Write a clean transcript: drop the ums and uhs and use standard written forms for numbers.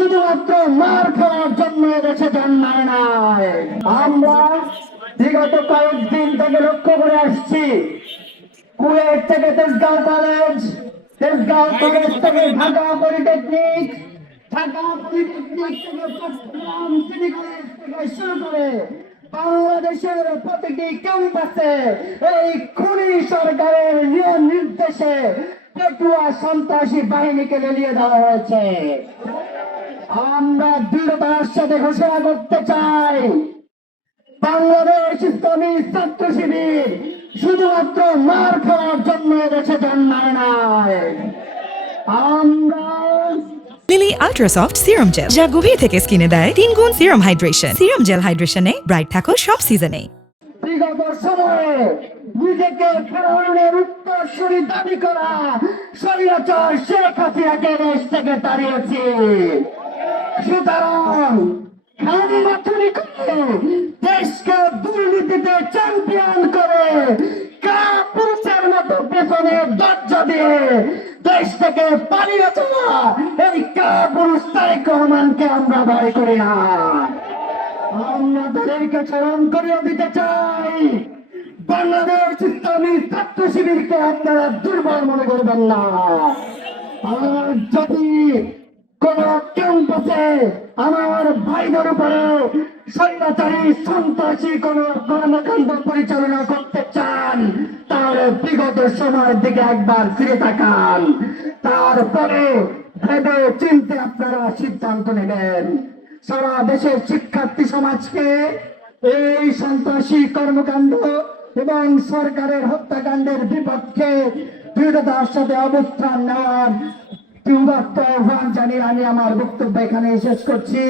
শুধুমাত্র মার খাওয়ার জন্য দেশে জন্মায় নাই। আমরা বিগত কয়েকদিন থেকে লক্ষ্য করে আসছি, কুয়েট থেকে তেজগাঁও কলেজ, তেজগাঁও কলেজ থেকে ঢাকা পলিটেকনিক, ঢাকা পলিটেকনিক থেকে চট্টগ্রাম সিটি কলেজ থেকে শুরু করে বাংলাদেশের প্রতিটি ক্যাম্পাসে এই খুনি সরকারের নিয়ম নির্দেশে পেটুয়া সন্ত্রাসী বাহিনীকে লেলিয়ে দেওয়া হয়েছে। আমরা দৃঢ়তার সাথে ঘোষণা করতে চাই, বাংলাদেশ ইসলামী ছাত্র শিবির শুধুমাত্র মার খাওয়ার জন্য দেশে জন্মায় নাই। আমরা Lily ultra soft serum gel, যা গভীর থেকে স্কিনে দেয় 3 গুণ সিরাম হাইড্রেশন। সিরাম জেল হাইড্রেশনে ব্রাইট থাকো সব সিজনে। বিগত সময়ে নিজেকে ফেরাউনের উত্তরসূরি দাবি করা স্বৈরাচার শেখ হাসিনাকে দেশ থেকে তাড়িয়েছে। সুতরাং খামবাছুরি করে দেশকে দুর্নীতিতে চ্যাম্পিয়ন করে কাপুরুষের মতো পেছনে দরজা দিয়ে দেশ থেকে পালিয়ে যাওয়া এই কাপুরুষ তারেক রহমানকে আমরা ভয় করি না। আমরা তাদেরকে স্মরণ করে দিতে চাই, বাংলাদেশ ইসলামী ছাত্র শিবিরকে আপনারা দুর্বল মনে করবেন না। আর যদি কোন ক্যাম্পাসে আমার ভাইদের উপরে স্বৈরাচারী সন্ত্রাসী কোন কর্মকাণ্ড পরিচালনা করতে চান, তাহলে বিগত সময়ের দিকে একবার ফিরে তাকান, তারপরে ভেবে চিন্তে আপনারা সিদ্ধান্ত নেবেন। সারা দেশের শিক্ষার্থী সমাজকে এই সন্ত্রাসী কর্মকাণ্ড এবং সরকারের হত্যাকাণ্ডের বিপক্ষে দৃঢ়তার সাথে অবস্থান নেওয়ার আহ্বান জানিয়ে আমি আমার বক্তব্য এখানে শেষ করছি।